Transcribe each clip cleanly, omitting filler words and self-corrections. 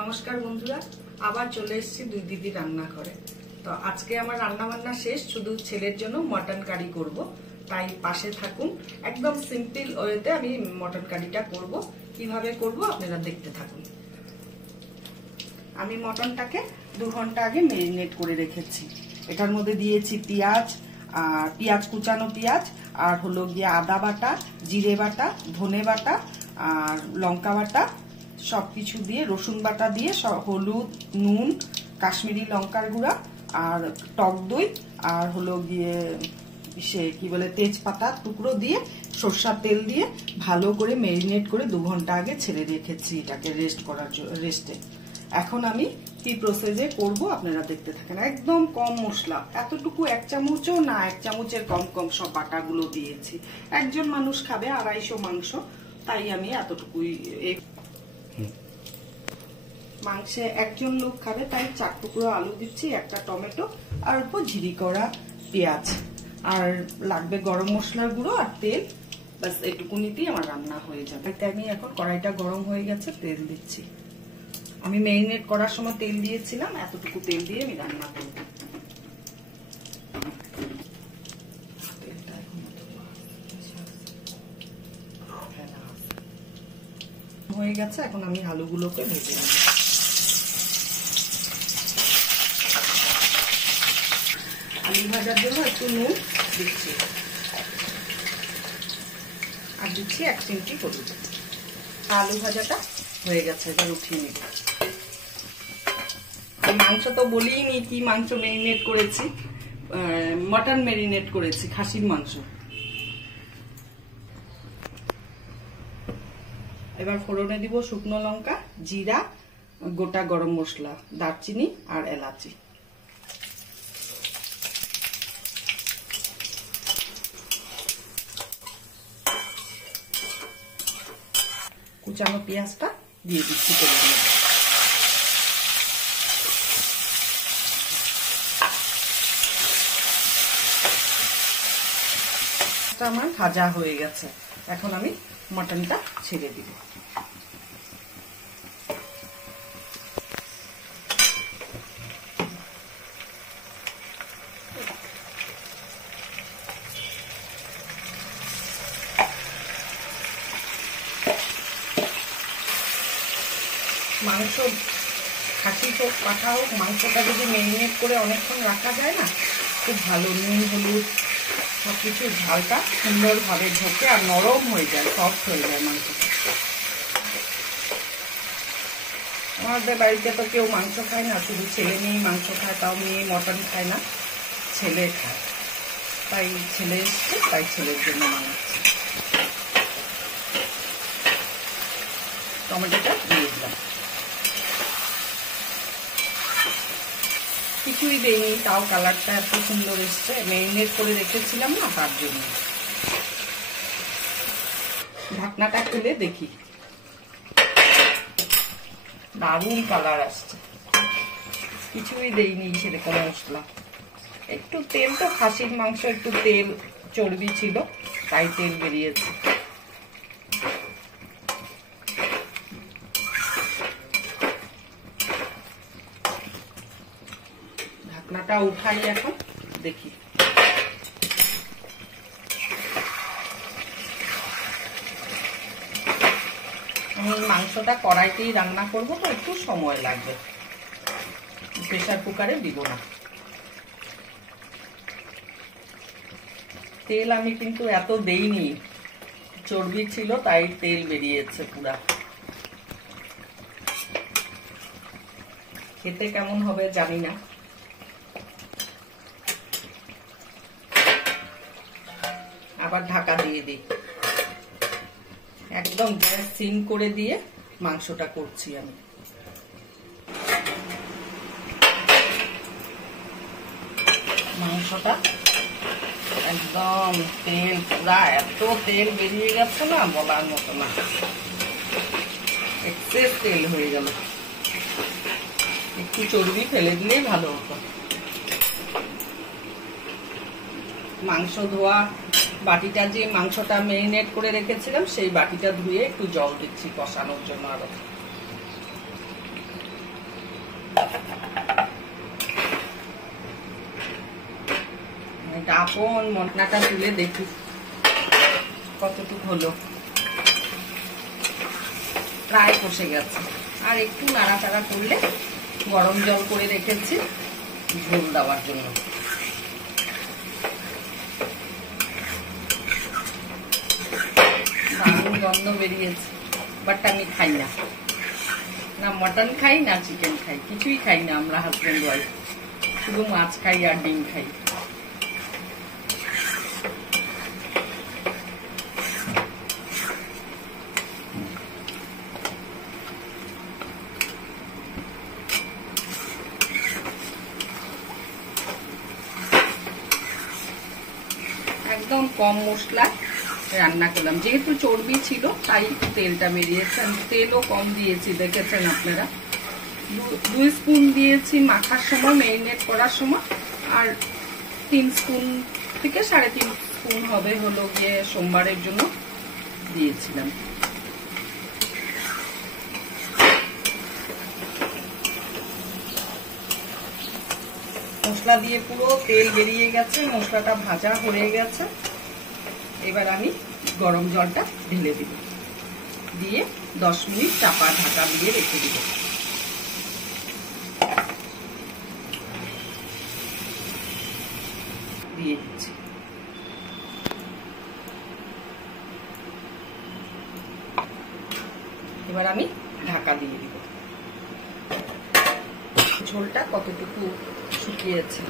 নমস্কার বন্ধুরা, আবার চলে এসেছি দুই দিদি রান্না করে। তো আজকে আমার রান্না বান্না শেষ, শুধু ছেলের জন্য মটন কারি করব, তাই পাশে থাকুন। একদম সিম্পল ওয়েতে আমি মটন কারিটা করব। কিভাবে করব আপনারা দেখতে থাকুন। আমি মটনটাকে 2 ঘন্টা আগে ম্যারিনেট করে রেখেছি। এটার মধ্যে দিয়েছি পেঁয়াজ, আর পেঁয়াজ কুচানো পেঁয়াজ, আর হলো গিয়ে আদা বাটা, জিরে বাটা, ধনে বাটা আর লঙ্কা বাটা, সবকিছু দিয়ে রসুন বাটা দিয়ে হলুদ, নুন, কাশ্মীরি লঙ্কার গুঁড়া আর টক দই আর হলো গিয়ে কি বলে তেজপাতা টুকরো দিয়ে সরষার তেল দিয়ে ভালো করে ম্যারিনেট করে 2 ঘন্টা আগে ছেড়ে রেখেছি এটাকে রেস্ট করার জন্য রেস্টে। এখন আমি কি প্রসেসে করব আপনারা দেখতে থাকেন। একদম কম মশলা, এতটুকু 1 চামচও না, 1 চামচের কম সব বাটাগুলো দিয়েছি। একজন মানুষ খাবে 250 মাংস, তাই আমি এতটুকুই। মাংসে একজন লোক খাবে তাই 4 টুকরো আলু দিচ্ছি, 1টা টমেটো আর অল্প ঝিরি করা পেঁয়াজ, আর লাগবে গরম মশলার গুঁড়ো আর তেল। বাস এটুকুনিতেই আমার রান্না হয়ে যাবে। তাই আমি এখন কড়াইটা গরম হয়ে গেছে, তেল দিচ্ছি। আমি ম্যারিনেট করার সময় তেল দিয়েছিলাম, এতটুকু তেল দিয়ে আমি রান্না করব। হয়ে গেছে, এখন আমি আলুগুলোকে ভেজে নেব। আলু ভাজার জন্য একটু নুন দিচ্ছি আর দিচ্ছি 1 চিমটি হলুদ। আলু ভাজাটা হয়ে গেছে, এবার উঠিয়ে নিব। মাংস তো বলিনি কি মাংস ম্যারিনেট করেছি, মটন ম্যারিনেট করেছি, খাসির মাংস। এবার ফোড়নে দিব শুকনো লঙ্কা, জিরা, গোটা গরম মশলা, দারচিনি আর এলাচি। কুচানো পেঁয়াজটা দিয়ে দিচ্ছি তেলের মধ্যে। আমার ভাজা হয়ে গেছে, এখন আমি মটনটা ছেড়ে দিব। মাংস খাসি হোক পাঠা হোক, মাংসটা যদি ম্যারিনেট করে অনেকক্ষণ রাখা যায় না, খুব ভালো। নুন হলুদ সবকিছু ঝালটা সুন্দরভাবে ঢোকে আর নরম হয়ে যায়, সফট হয়ে যায় মাংসটা। আমাদের বাড়িতে তো কেউ মাংস খায় না, শুধু ছেলে মেয়ে মাংস খায়, তাও মেয়ে মটন খায় না, ছেলে খায়। তাই ছেলে এসছে, তাই ছেলের জন্য বানাচ্ছি। টমেটোটা দিয়ে দিলাম, কিছুই দেয়নি, তাও কালারটা এত সুন্দর এসছে। ম্যারিনেট করে রেখেছিলাম না, তার জন্য। ঢাকনাটা খুলে দেখি, দারুণ কালার আসছে। কিছুই দেয়নি সেরকম মশলা, একটু তেল, তো খাসির মাংস একটু তেল চর্বি ছিল, তাই তেল বেরিয়েছে। ঢাকনাটা উঠাই, এখন দেখি। আমি মাংসটা কড়াইতেই রান্না করব, তো একটু সময় লাগবে, প্রেসার কুকারে দিব না। তেল আমি কিন্তু এত দেইনি, চর্বি ছিল তাই তেল বেরিয়েছে পুরা। খেতে কেমন হবে জানি না। আবার ঢাকা দিয়ে দিই, একদম গ্যাস সিম করে দিয়ে মাংসটা করছি আমি। মাংসটা একদম তেল পুরা, এত তেল বেরিয়ে গেছে না বলার মতো না, এক্সেস তেল হয়ে গেল। একটু চর্বি ফেলে দিলেই ভালো হতো। মাংস ধোয়া বাটিটা, যে মাংসটা ম্যারিনেট করে রেখেছিলাম, সেই বাটিটা ধুয়ে একটু জল দিচ্ছি কষানোর জন্য। আরো আপন মটনাটা তুলে দেখি কতটুকু হলো। প্রায় কষে গেছে, আর একটু নাড়াচাড়া করলে গরম জল করে রেখেছি ঝোল দেওয়ার জন্য। দারুণ গন্ধ বেরিয়েছে, বাট আমি খাই না, না মটন খাই না চিকেন খাই, কিছুই খাই না আমরা হাজবেন্ড ওয়াইফ, শুধু মাছ খাই আর ডিম খাই। একদম কম মশলা রান্না করলাম, যেহেতু চর্বি ছিল তাই তেলটা বেরিয়েছে। আমি তেলও কম দিয়েছি, দেখেছেন আপনারা। 2 স্পুন দিয়েছি মাখার সময়, ম্যারিনেট করার সময়, আর 3 স্পুন থেকে 3.5 স্পুন হবে হলো গিয়ে সোমবারের জন্য দিয়েছিলাম। মশলা দিয়ে পুরো তেল বেরিয়ে গেছে, মশলাটা ভাজা হয়ে গেছে। এবার আমি গরম জলটা ঢেলে দিব, দিয়ে 10 মিনিট চাপা ঢাকা দিয়ে রেখে দিব। দিয়ে দিচ্ছি। এবার আমি ঢাকা দিয়ে দিব। ঝোলটা কতটুকু শুকিয়েছে,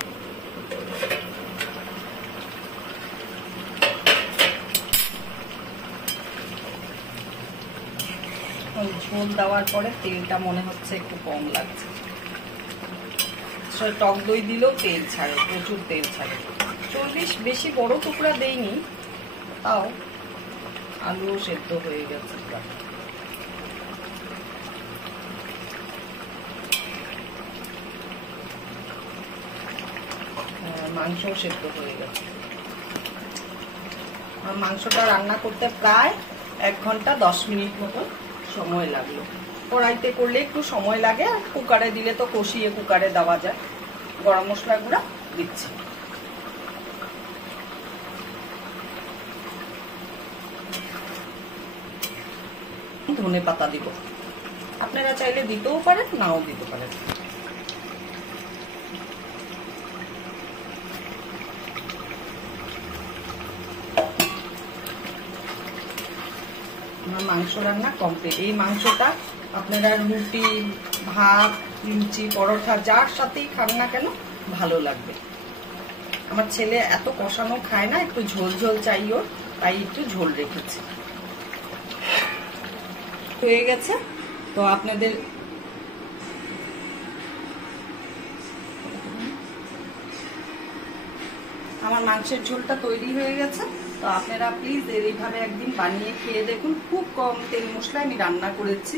ঝোল দেওয়ার পরে তেলটা মনে হচ্ছে একটু কম লাগছে। টক দই দিলেও তেল ছাড়ে, প্রচুর তেল ছাড়ে। 40 বেশি বড় টুকরা দেইনি, তাও আলুও সেদ্ধ হয়ে গেছে, মাংসও সেদ্ধ হয়ে গেছে। মাংসটা রান্না করতে প্রায় 1 ঘন্টা 10 মিনিট মতো সময় লাগলো। কড়াইতে করলে একটু সময় লাগে, আর কুকারে দিলে তো কষিয়ে কুকারে দেওয়া যায়। গরম মশলা গুঁড়া দিচ্ছি। ধনে পাতা দিব, আপনারা চাইলে দিতেও পারেন, নাও দিতে পারেন। মাংস রান্না কমপ্লিট। এই মাংসটা আপনারা রুটি, ভাত, লুচি, পরোটা যার সাথেই খান না কেন ভালো লাগবে। আমার ছেলে এত কষানো খায় না, একটু ঝোল ঝোল চাই ওর, তাই একটু ঝোল রেখেছি। হয়ে গেছে তো আপনাদের আমার মাংসের ঝোলটা তৈরি হয়ে গেছে। তো আপনারা প্লিজ এইভাবে একদিন বানিয়ে খেয়ে দেখুন। খুব কম তেল মশলায় আমি রান্না করেছি।